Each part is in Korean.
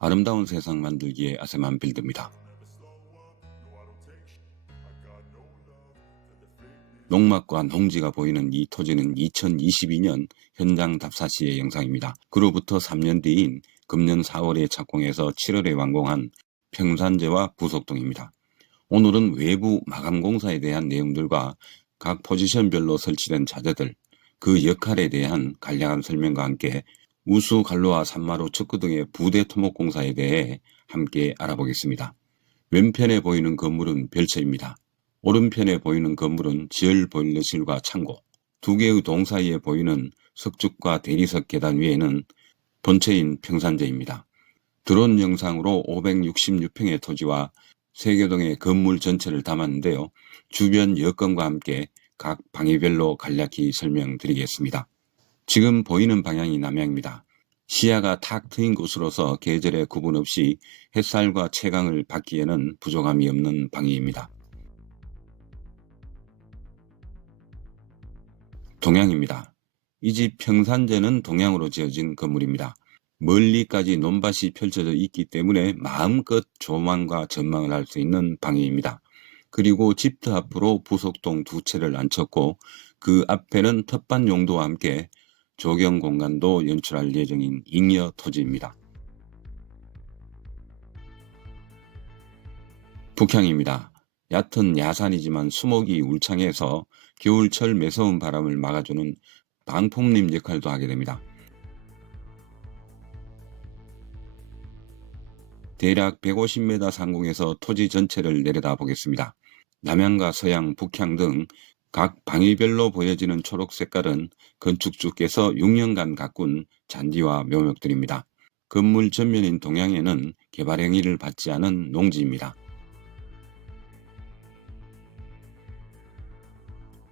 아름다운 세상 만들기에 아세만 빌드입니다. 농막과 농지가 보이는 이 토지는 2022년 현장 답사 시의 영상입니다. 그로부터 3년 뒤인 금년 4월에 착공해서 7월에 완공한 평산제와 부속동입니다. 오늘은 외부 마감공사에 대한 내용들과 각 포지션별로 설치된 자재들, 그 역할에 대한 간략한 설명과 함께 우수 관로와 산마루 축구 등의 부대 토목공사에 대해 함께 알아보겠습니다. 왼편에 보이는 건물은 별채입니다. 오른편에 보이는 건물은 지열 보일러실과 창고, 두 개의 동 사이에 보이는 석축과 대리석 계단 위에는 본체인 평산제입니다. 드론 영상으로 566평의 토지와 세개동의 건물 전체를 담았는데요. 주변 여건과 함께 각 방위별로 간략히 설명드리겠습니다. 지금 보이는 방향이 남향입니다. 시야가 탁 트인 곳으로서 계절에 구분 없이 햇살과 채광을 받기에는 부족함이 없는 방위입니다. 동향입니다. 이 집 평산제는 동향으로 지어진 건물입니다. 멀리까지 논밭이 펼쳐져 있기 때문에 마음껏 조망과 전망을 할 수 있는 방위입니다. 그리고 집터 앞으로 부속동 2채를 앉혔고 그 앞에는 텃밭 용도와 함께 조경 공간도 연출할 예정인 잉여 토지입니다. 북향입니다. 얕은 야산이지만 수목이 울창해서 겨울철 매서운 바람을 막아주는 방풍림 역할도 하게 됩니다. 대략 150m 상공에서 토지 전체를 내려다 보겠습니다. 남향과 서양, 북향 등 각 방위별로 보여지는 초록 색깔은 건축주께서 6년간 가꾼 잔디와 묘목들입니다. 건물 전면인 동향에는 개발 행위를 받지 않은 농지입니다.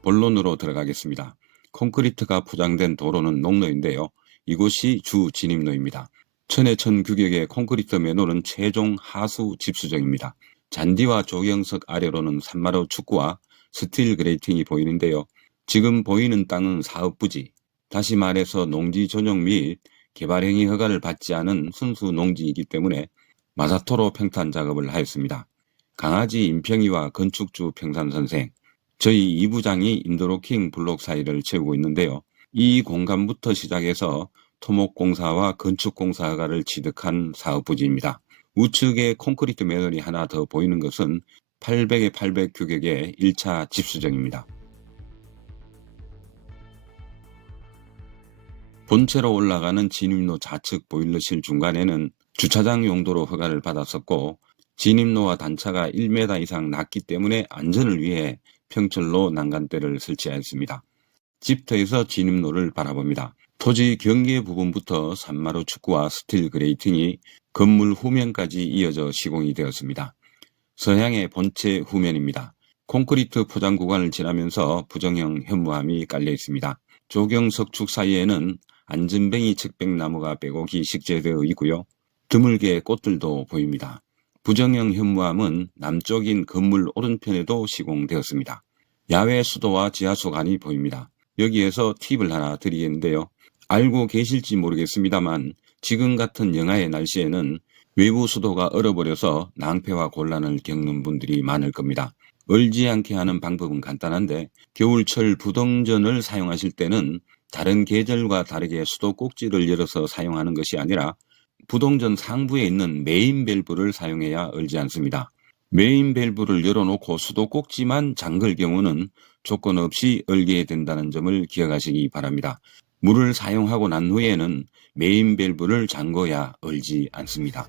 본론으로 들어가겠습니다. 콘크리트가 포장된 도로는 농로인데요. 이곳이 주 진입로입니다. 천에천 규격의 콘크리트 매놀은 최종 하수 집수정입니다. 잔디와 조경석 아래로는 산마루 축구와 스틸 그레이팅이 보이는데요. 지금 보이는 땅은 사업부지, 다시 말해서 농지 전용 및 개발행위 허가를 받지 않은 순수 농지이기 때문에 마사토로 평탄 작업을 하였습니다. 강아지 임평이와 건축주 평산선생, 저희 이 부장이 인도로킹 블록 사이를 채우고 있는데요. 이 공간부터 시작해서 토목공사와 건축공사 허가를 취득한 사업부지입니다. 우측에 콘크리트 매널이 하나 더 보이는 것은 800에 800 규격의 1차 집수정입니다. 본체로 올라가는 진입로 좌측 보일러실 중간에는 주차장 용도로 허가를 받았었고 진입로와 단차가 1m 이상 낮기 때문에 안전을 위해 평철로 난간대를 설치하였습니다. 집터에서 진입로를 바라봅니다. 토지 경계 부분부터 산마루 축구와 스틸 그레이팅이 건물 후면까지 이어져 시공이 되었습니다. 서향의 본체 후면입니다. 콘크리트 포장 구간을 지나면서 부정형 현무암이 깔려 있습니다. 조경 석축 사이에는 안전뱅이 측백나무가 빼곡히 식재되어 있고요. 드물게 꽃들도 보입니다. 부정형 현무암은 남쪽인 건물 오른편에도 시공되었습니다. 야외 수도와 지하수관이 보입니다. 여기에서 팁을 하나 드리겠는데요. 알고 계실지 모르겠습니다만 지금 같은 영하의 날씨에는 외부 수도가 얼어버려서 낭패와 곤란을 겪는 분들이 많을 겁니다. 얼지 않게 하는 방법은 간단한데 겨울철 부동전을 사용하실 때는 다른 계절과 다르게 수도 꼭지를 열어서 사용하는 것이 아니라 부동전 상부에 있는 메인 밸브를 사용해야 얼지 않습니다. 메인 밸브를 열어놓고 수도 꼭지만 잠글 경우는 조건 없이 얼게 된다는 점을 기억하시기 바랍니다. 물을 사용하고 난 후에는 메인 밸브를 잠궈야 얼지 않습니다.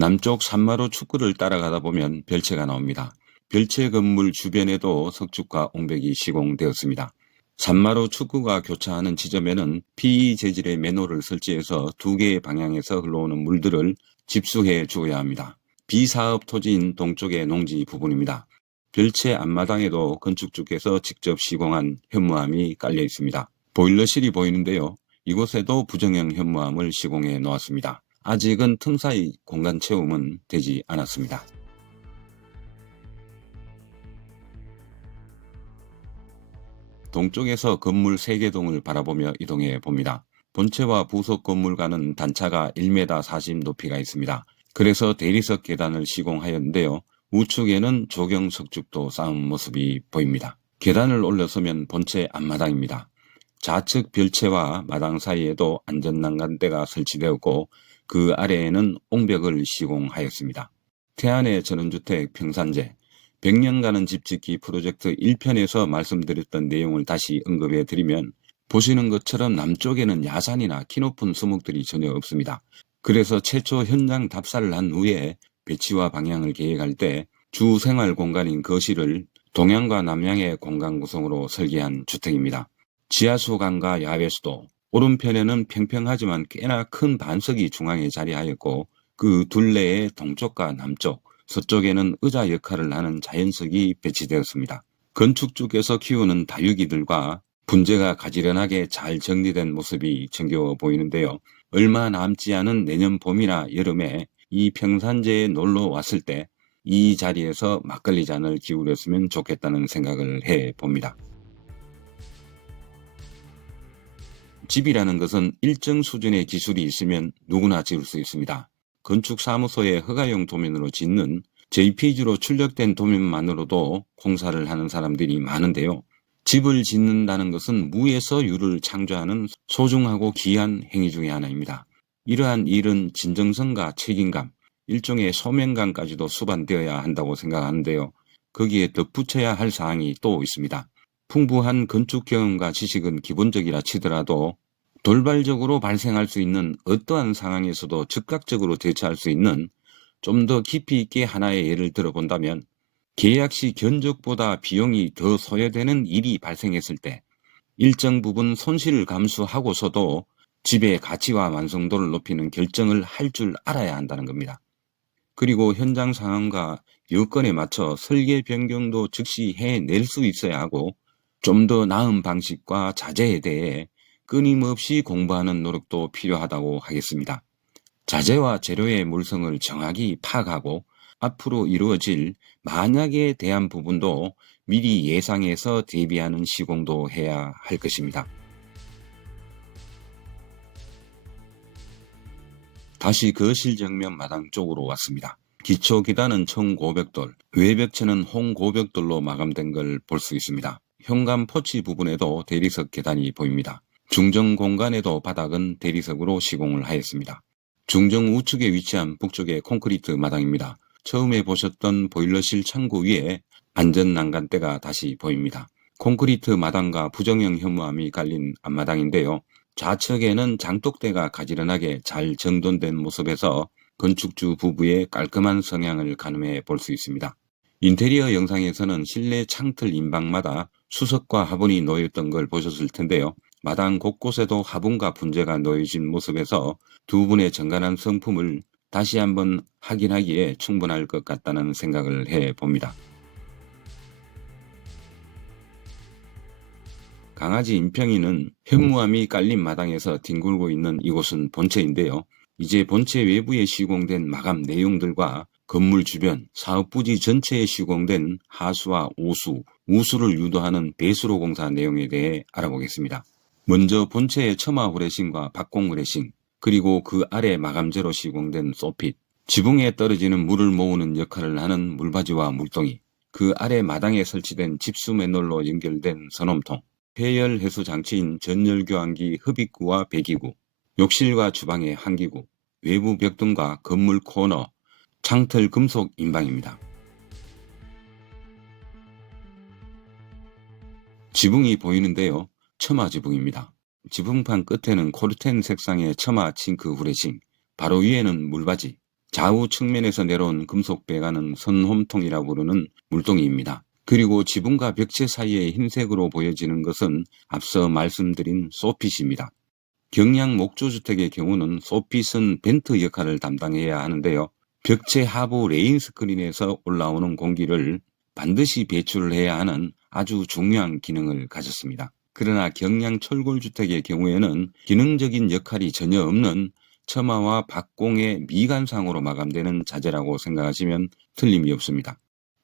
남쪽 산마루 축구를 따라가다 보면 별채가 나옵니다. 별채 건물 주변에도 석축과 옹벽이 시공되었습니다. 산마루 축구가 교차하는 지점에는 PE 재질의 매놀을 설치해서 두 개의 방향에서 흘러오는 물들을 집수해 주어야 합니다. 비사업 토지인 동쪽의 농지 부분입니다. 별채 앞마당에도 건축주께서 직접 시공한 현무암이 깔려 있습니다. 보일러실이 보이는데요. 이곳에도 부정형 현무암을 시공해 놓았습니다. 아직은 틈 사이 공간 채움은 되지 않았습니다. 동쪽에서 건물 3개 동을 바라보며 이동해 봅니다. 본체와 부속 건물 간은 단차가 1m 40 높이가 있습니다. 그래서 대리석 계단을 시공하였는데요. 우측에는 조경 석축도 쌓은 모습이 보입니다. 계단을 올라서면 본체 앞마당입니다. 좌측 별채와 마당 사이에도 안전난간대가 설치되었고 그 아래에는 옹벽을 시공하였습니다. 태안의 전원주택 평산제, 100년가는 집 짓기 프로젝트 1편에서 말씀드렸던 내용을 다시 언급해 드리면 보시는 것처럼 남쪽에는 야산이나 키높은 수목들이 전혀 없습니다. 그래서 최초 현장 답사를 한 후에 배치와 방향을 계획할 때 주 생활 공간인 거실을 동양과 남양의 공간 구성으로 설계한 주택입니다. 지하수강과 야외수도, 오른편에는 평평하지만 꽤나 큰 반석이 중앙에 자리하였고 그 둘레의 동쪽과 남쪽, 서쪽에는 의자 역할을 하는 자연석이 배치되었습니다. 건축 쪽에서 키우는 다육이들과 분재가 가지런하게 잘 정리된 모습이 정겨워 보이는데요. 얼마 남지 않은 내년 봄이나 여름에 이 평산제에 놀러 왔을 때 이 자리에서 막걸리 잔을 기울였으면 좋겠다는 생각을 해봅니다. 집이라는 것은 일정 수준의 기술이 있으면 누구나 지을 수 있습니다. 건축사무소에 허가용 도면으로 짓는 JPG로 출력된 도면만으로도 공사를 하는 사람들이 많은데요. 집을 짓는다는 것은 무에서 유를 창조하는 소중하고 귀한 행위 중의 하나입니다. 이러한 일은 진정성과 책임감, 일종의 소명감까지도 수반되어야 한다고 생각하는데요. 거기에 덧붙여야 할 사항이 또 있습니다. 풍부한 건축 경험과 지식은 기본적이라 치더라도 돌발적으로 발생할 수 있는 어떠한 상황에서도 즉각적으로 대처할 수 있는 좀 더 깊이 있게 하나의 예를 들어본다면 계약 시 견적보다 비용이 더 소요되는 일이 발생했을 때 일정 부분 손실을 감수하고서도 집의 가치와 완성도를 높이는 결정을 할 줄 알아야 한다는 겁니다. 그리고 현장 상황과 여건에 맞춰 설계 변경도 즉시 해낼 수 있어야 하고 좀 더 나은 방식과 자재에 대해 끊임없이 공부하는 노력도 필요하다고 하겠습니다. 자재와 재료의 물성을 정확히 파악하고 앞으로 이루어질 만약에 대한 부분도 미리 예상해서 대비하는 시공도 해야 할 것입니다. 다시 거실 정면 마당 쪽으로 왔습니다. 기초 계단은 1500돌, 외벽체는 홍고벽돌로 마감된 걸 볼 수 있습니다. 현관 포치 부분에도 대리석 계단이 보입니다. 중정 공간에도 바닥은 대리석으로 시공을 하였습니다. 중정 우측에 위치한 북쪽의 콘크리트 마당입니다. 처음에 보셨던 보일러실 창구 위에 안전난간대가 다시 보입니다. 콘크리트 마당과 부정형 현무암이 깔린 앞마당인데요. 좌측에는 장독대가 가지런하게 잘 정돈된 모습에서 건축주 부부의 깔끔한 성향을 가늠해 볼 수 있습니다. 인테리어 영상에서는 실내 창틀 인방마다 수석과 화분이 놓였던 걸 보셨을 텐데요. 마당 곳곳에도 화분과 분재가 놓여진 모습에서 두 분의 정갈한 성품을 다시 한번 확인하기에 충분할 것 같다는 생각을 해봅니다. 강아지 임평이는 현무암이 깔린 마당에서 뒹굴고 있는 이곳은 본체인데요. 이제 본체 외부에 시공된 마감 내용들과 건물 주변, 사업 부지 전체에 시공된 하수와 오수, 우수를 유도하는 배수로 공사 내용에 대해 알아보겠습니다. 먼저 본체의 처마 후레싱과 박공 후레싱, 그리고 그 아래 마감재로 시공된 소핏, 지붕에 떨어지는 물을 모으는 역할을 하는 물바지와 물동이, 그 아래 마당에 설치된 집수 맨홀로 연결된 선홈통, 폐열 해수 장치인 전열교환기 흡입구와 배기구, 욕실과 주방의 환기구, 외부 벽등과 건물 코너, 창틀 금속 인방입니다. 지붕이 보이는데요. 처마 지붕입니다. 지붕판 끝에는 코르텐 색상의 처마 싱크 후레싱, 바로 위에는 물바지, 좌우 측면에서 내려온 금속 배관은 선홈통이라고 부르는 물동이입니다. 그리고 지붕과 벽체 사이에 흰색으로 보여지는 것은 앞서 말씀드린 소핏입니다. 경량 목조주택의 경우는 소핏은 벤트 역할을 담당해야 하는데요. 벽체 하부 레인 스크린에서 올라오는 공기를 반드시 배출을 해야 하는 아주 중요한 기능을 가졌습니다. 그러나 경량 철골주택의 경우에는 기능적인 역할이 전혀 없는 처마와 박공의 미관상으로 마감되는 자재라고 생각하시면 틀림이 없습니다.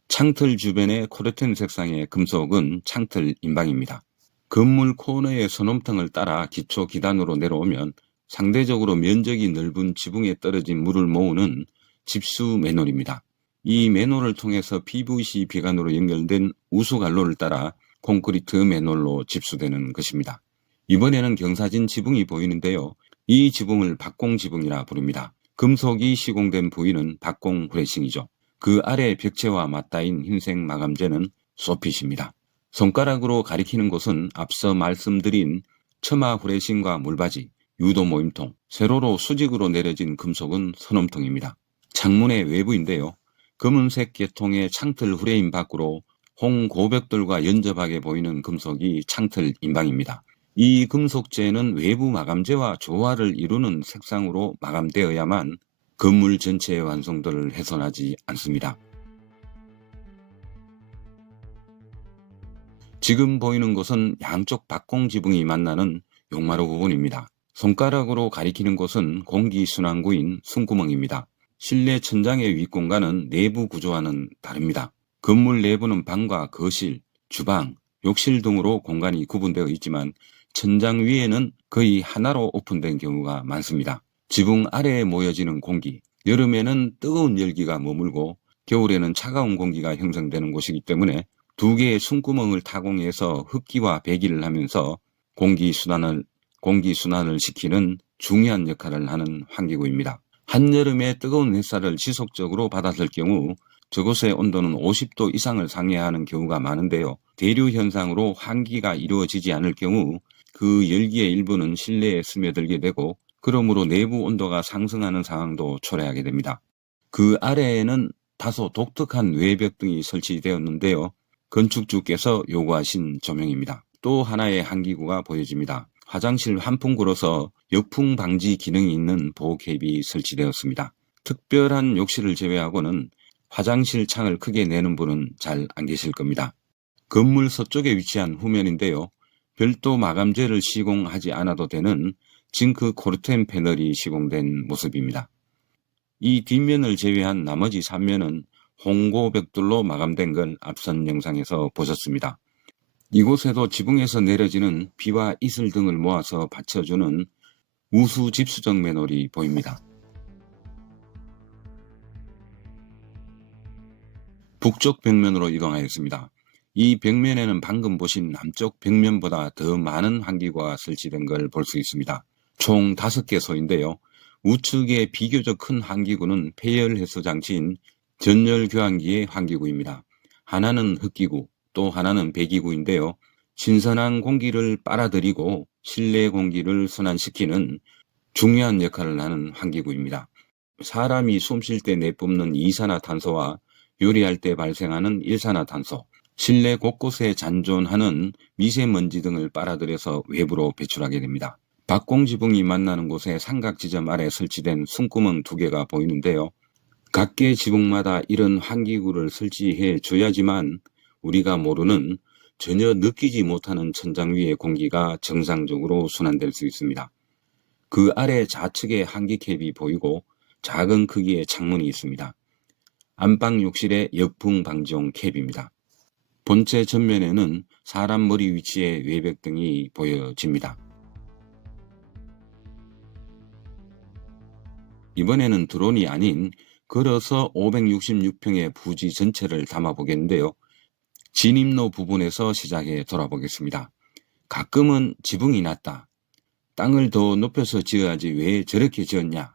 창틀 주변의 코르텐 색상의 금속은 창틀 인방입니다. 건물 코너의 소놈탕을 따라 기초 기단으로 내려오면 상대적으로 면적이 넓은 지붕에 떨어진 물을 모으는 집수 매놀입니다. 이 매놀을 통해서 PVC 비관으로 연결된 우수관로를 따라 콘크리트 매놀로 집수되는 것입니다. 이번에는 경사진 지붕이 보이는데요. 이 지붕을 박공지붕이라 부릅니다. 금속이 시공된 부위는 박공 브레싱이죠. 그 아래 벽체와 맞닿인 흰색 마감재는 소핏입니다. 손가락으로 가리키는 곳은 앞서 말씀드린 처마 브레싱과 물바지, 유도 모임통, 세로로 수직으로 내려진 금속은 선홈통입니다. 창문의 외부인데요. 검은색 계통의 창틀 프레임 밖으로 홍고벽돌과 연접하게 보이는 금속이 창틀 인방입니다. 이 금속재는 외부 마감재와 조화를 이루는 색상으로 마감되어야만 건물 전체의 완성도를 훼손하지 않습니다. 지금 보이는 곳은 양쪽 박공 지붕이 만나는 용마루 부분입니다. 손가락으로 가리키는 곳은 공기순환구인 숨구멍입니다. 실내 천장의 윗공간은 내부 구조와는 다릅니다. 건물 내부는 방과 거실, 주방, 욕실 등으로 공간이 구분되어 있지만 천장 위에는 거의 하나로 오픈된 경우가 많습니다. 지붕 아래에 모여지는 공기, 여름에는 뜨거운 열기가 머물고 겨울에는 차가운 공기가 형성되는 곳이기 때문에 두 개의 숨구멍을 타공해서 흡기와 배기를 하면서 공기순환을 시키는 중요한 역할을 하는 환기구입니다. 한여름에 뜨거운 햇살을 지속적으로 받았을 경우 저곳의 온도는 50도 이상을 상회하는 경우가 많은데요. 대류 현상으로 환기가 이루어지지 않을 경우 그 열기의 일부는 실내에 스며들게 되고 그러므로 내부 온도가 상승하는 상황도 초래하게 됩니다. 그 아래에는 다소 독특한 외벽 등이 설치되었는데요. 건축주께서 요구하신 조명입니다. 또 하나의 환기구가 보여집니다. 화장실 환풍구로서 역풍 방지 기능이 있는 보호캡이 설치되었습니다. 특별한 욕실을 제외하고는 화장실 창을 크게 내는 분은 잘 안 계실 겁니다. 건물 서쪽에 위치한 후면인데요. 별도 마감재를 시공하지 않아도 되는 징크 코르텐 패널이 시공된 모습입니다. 이 뒷면을 제외한 나머지 3면은 홍고벽돌로 마감된 걸 앞선 영상에서 보셨습니다. 이곳에도 지붕에서 내려지는 비와 이슬 등을 모아서 받쳐주는 우수 집수정 매놀이 보입니다. 북쪽 벽면으로 이동하였습니다. 이 벽면에는 방금 보신 남쪽 벽면보다 더 많은 환기구가 설치된 걸 볼 수 있습니다. 총 5개소인데요. 우측의 비교적 큰 환기구는 폐열 해소 장치인 전열 교환기의 환기구입니다. 하나는 흡기구, 또 하나는 배기구인데요. 신선한 공기를 빨아들이고 실내 공기를 순환시키는 중요한 역할을 하는 환기구입니다. 사람이 숨 쉴 때 내뿜는 이산화탄소와 요리할 때 발생하는 일산화탄소, 실내 곳곳에 잔존하는 미세먼지 등을 빨아들여서 외부로 배출하게 됩니다. 박공지붕이 만나는 곳에 삼각 지점 아래 설치된 숨구멍 2개가 보이는데요. 각개 지붕마다 이런 환기구를 설치해 줘야지만 우리가 모르는 전혀 느끼지 못하는 천장 위의 공기가 정상적으로 순환될 수 있습니다. 그 아래 좌측에 환기캡이 보이고 작은 크기의 창문이 있습니다. 안방 욕실의 역풍 방지용 캡입니다. 본체 전면에는 사람 머리 위치의 외벽 등이 보여집니다. 이번에는 드론이 아닌 걸어서 566평의 부지 전체를 담아보겠는데요. 진입로 부분에서 시작해 돌아보겠습니다. 가끔은 지붕이 낮다. 땅을 더 높여서 지어야지 왜 저렇게 지었냐.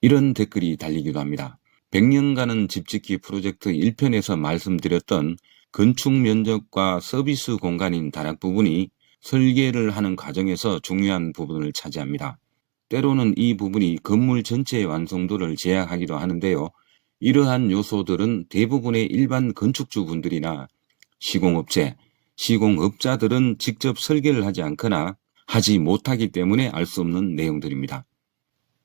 이런 댓글이 달리기도 합니다. 100년간은 집짓기 프로젝트 1편에서 말씀드렸던 건축 면적과 서비스 공간인 다락 부분이 설계를 하는 과정에서 중요한 부분을 차지합니다. 때로는 이 부분이 건물 전체의 완성도를 제약하기도 하는데요. 이러한 요소들은 대부분의 일반 건축주분들이나 시공업체, 시공업자들은 직접 설계를 하지 않거나 하지 못하기 때문에 알 수 없는 내용들입니다.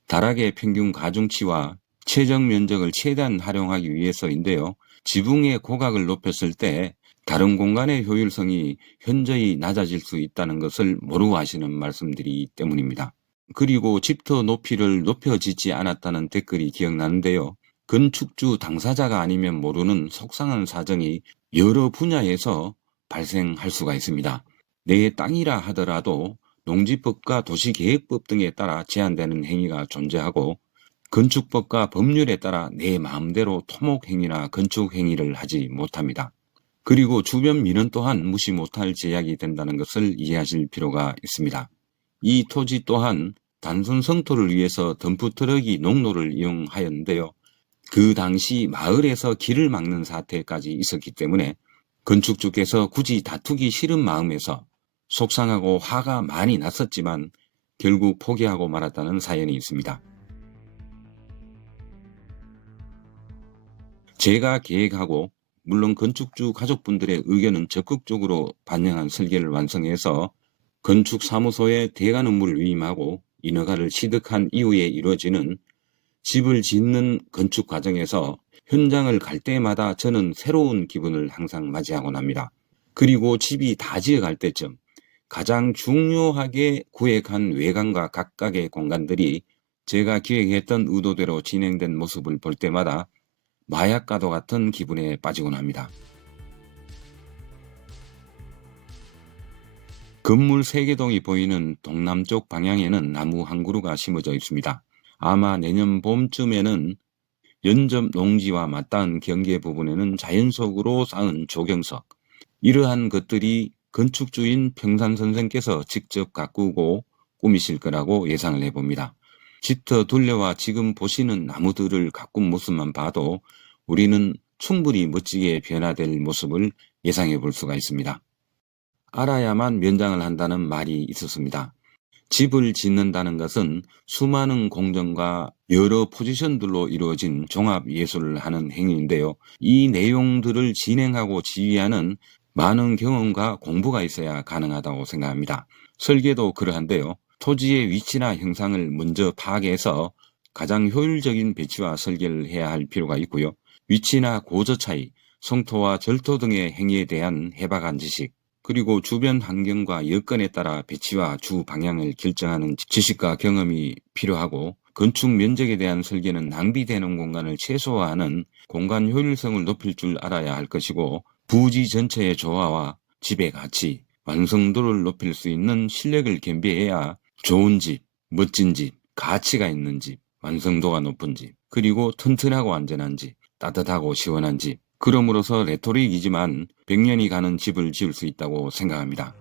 다락의 평균 가중치와 최적 면적을 최대한 활용하기 위해서인데요. 지붕의 고각을 높였을 때 다른 공간의 효율성이 현저히 낮아질 수 있다는 것을 모르고 하시는 말씀들이기 때문입니다. 그리고 집터 높이를 높여 짓지 않았다는 댓글이 기억나는데요. 건축주 당사자가 아니면 모르는 속상한 사정이 여러 분야에서 발생할 수가 있습니다. 내 땅이라 하더라도 농지법과 도시계획법 등에 따라 제한되는 행위가 존재하고 건축법과 법률에 따라 내 마음대로 토목행위나 건축행위를 하지 못합니다. 그리고 주변 민원 또한 무시 못할 제약이 된다는 것을 이해하실 필요가 있습니다. 이 토지 또한 단순 성토를 위해서 덤프트럭이 농로를 이용하였는데요. 그 당시 마을에서 길을 막는 사태까지 있었기 때문에 건축주께서 굳이 다투기 싫은 마음에서 속상하고 화가 많이 났었지만 결국 포기하고 말았다는 사연이 있습니다. 제가 계획하고 물론 건축주 가족분들의 의견은 적극적으로 반영한 설계를 완성해서 건축사무소에 대관 업무를 위임하고 인허가를 취득한 이후에 이루어지는 집을 짓는 건축 과정에서 현장을 갈 때마다 저는 새로운 기분을 항상 맞이하곤 합니다. 그리고 집이 다 지어갈 때쯤 가장 중요하게 구획한 외관과 각각의 공간들이 제가 기획했던 의도대로 진행된 모습을 볼 때마다 마약과도 같은 기분에 빠지곤 합니다. 건물 세개동이 보이는 동남쪽 방향에는 나무 한 그루가 심어져 있습니다. 아마 내년 봄쯤에는 연접 농지와 맞닿은 경계 부분에는 자연 속으로 쌓은 조경석, 이러한 것들이 건축주인 평산 선생께서 직접 가꾸고 꾸미실 거라고 예상을 해봅니다. 짙어 둘레와 지금 보시는 나무들을 가꾼 모습만 봐도 우리는 충분히 멋지게 변화될 모습을 예상해 볼 수가 있습니다. 알아야만 면장을 한다는 말이 있었습니다. 집을 짓는다는 것은 수많은 공정과 여러 포지션들로 이루어진 종합예술을 하는 행위인데요. 이 내용들을 진행하고 지휘하는 많은 경험과 공부가 있어야 가능하다고 생각합니다. 설계도 그러한데요. 토지의 위치나 형상을 먼저 파악해서 가장 효율적인 배치와 설계를 해야 할 필요가 있고요. 위치나 고저 차이, 성토와 절토 등의 행위에 대한 해박한 지식, 그리고 주변 환경과 여건에 따라 배치와 주 방향을 결정하는 지식과 경험이 필요하고, 건축 면적에 대한 설계는 낭비되는 공간을 최소화하는 공간 효율성을 높일 줄 알아야 할 것이고, 부지 전체의 조화와 집의 가치, 완성도를 높일 수 있는 실력을 겸비해야 좋은 집, 멋진 집, 가치가 있는 집, 완성도가 높은 집, 그리고 튼튼하고 안전한 집, 따뜻하고 시원한 집, 그럼으로써 레토릭이지만 100년이 가는 집을 지을 수 있다고 생각합니다.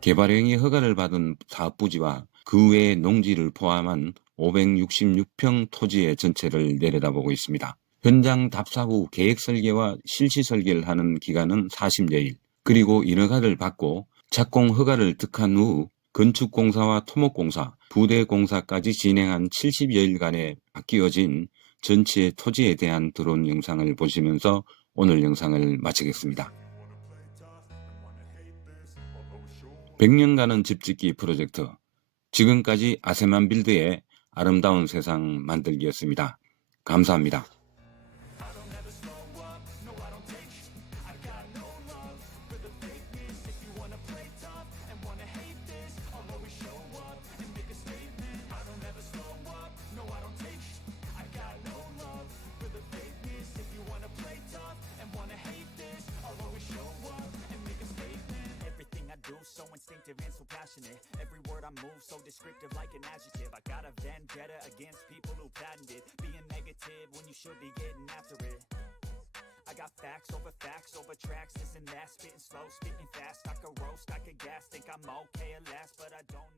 개발행위 허가를 받은 사업부지와 그 외의 농지를 포함한 566평 토지의 전체를 내려다보고 있습니다. 현장 답사 후 계획 설계와 실시 설계를 하는 기간은 40여일, 그리고 인허가를 받고 착공 허가를 득한 후 건축공사와 토목공사, 부대공사까지 진행한 70여일간에 바뀌어진 전체 토지에 대한 드론 영상을 보시면서 오늘 영상을 마치겠습니다. 100년간은 집짓기 프로젝트, 지금까지 아세만 빌드의 아름다운 세상 만들기였습니다. 감사합니다. So instinctive and so passionate. Every word I move so descriptive like an adjective. I got a vendetta against people who patented being negative when you should be getting after it. I got facts over tracks, this and that, spitting slow, spitting fast. I could roast, I could gas, think I'm okay at last, but I don't